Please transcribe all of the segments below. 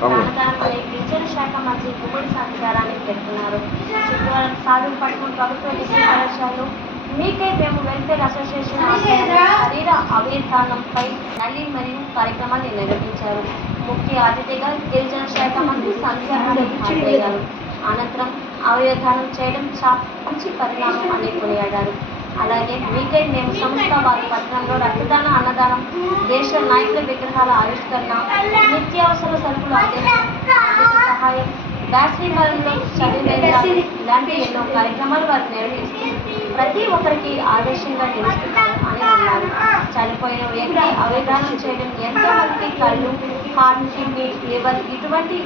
ప్రాణదానంపై గిరిజన శాఖ మంత్రి గుమ్మడి సంచారాన్ని పేర్కొన్నారు. శుక్రవారం సాధుపట్నం ప్రభుత్వ డిగ్రీ కళాశాలలో మీకై మేము వెల్ఫేర్ అసోసియేషన్ ఆధ్వర్యంలో శరీర అవయదానంపై ర్యాలీ మరియు కార్యక్రమాన్ని నిర్వహించారు. ముఖ్య అతిథిగా గిరిజన శాఖ మంత్రి సంధ్యారాణి హాజరయ్యారు. అనంతరం అవయదానం చేయడం చాలా మంచి పరిణామం అని కొనియాడారు. అలాగే మీకై మేము సంస్థ వారి పట్టణంలో రక్తదాన, అన్నదానం, దేశ నాయకుల విగ్రహాల ఆవిష్కరణ, నిత్యావసర సరుకులు సహాయం, వేసవి కాలంలో చదివేదాలు ఇలాంటి ఎన్నో కార్యక్రమాలు వారు నిర్వహిస్తూ ప్రతి ఒక్కరికి ఆదర్శంగా నిలుస్తున్నారు అని అన్నారు. చనిపోయిన వ్యక్తి అవయదానం చేయడం ఎంతో మందికి కళ్ళు, హార్ట్, కిడ్నీ, లివర్ ఇటువంటి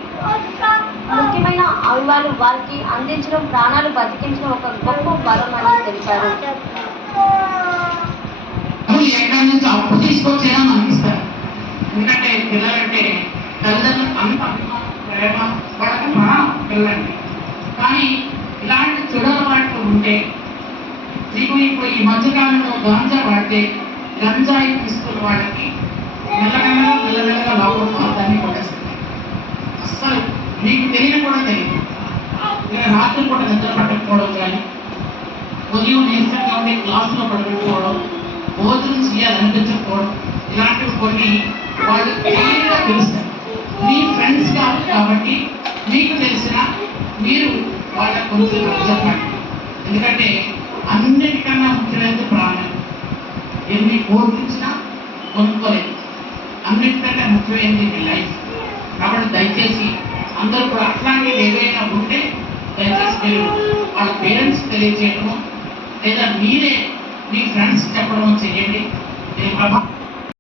ముఖ్యమైన అవయవాలు వారికి అందించడం, ప్రాణాలు బతికించడం ఒక గొప్ప వరం అని తెలిపారు. ఎక్కడి నుంచి అప్పు తీసుకొచ్చేనా అనిపిస్తారు. ఎందుకంటే పిల్లలంటే తల్లిదండ్రులు అంత ప్రేమ పడక మా పిల్లలండి. కానీ ఇలాంటి చెడు ఉంటే నీకు ఇప్పుడు ఈ మధ్యకాలంలో గాంజా వాడితే గంజాయి తీసుకున్న వాళ్ళకి మెల్లమెల్లగా లోపల దాన్ని కొట్టేస్తుంది. అస్సలు నీకు తెలియని కూడా తెలియదు. రాత్రి పూట నిద్ర పట్టకపోవడం కానీ, ఉదయం నీరసంగా ఉండే క్లాసులో పడుకోవడం, భోజనం చేయాలనిపించకపోవడం, ఇలాంటివి కొన్ని వాళ్ళు క్లియర్గా తెలుస్తారు. మీ ఫ్రెండ్స్ కాదు కాబట్టి మీకు తెలిసిన మీరు వాళ్ళకి కొంచెం చెప్పండి. ఎందుకంటే అన్నిటికన్నా ముఖ్యమైనది ప్రాణం. ఎన్ని కోర్పించినా కొనుక్కోలేదు. అన్నిటికంటే ముఖ్యమైనది మీ లైఫ్. కాబట్టి దయచేసి అందరూ కూడా అట్లాంటివి ఏదైనా ఉంటే దయచేసి మీరు వాళ్ళ పేరెంట్స్ తెలియజేయడము లేదా మీరే మీ ఫ్రెండ్స్ చెప్పడము చేయండి.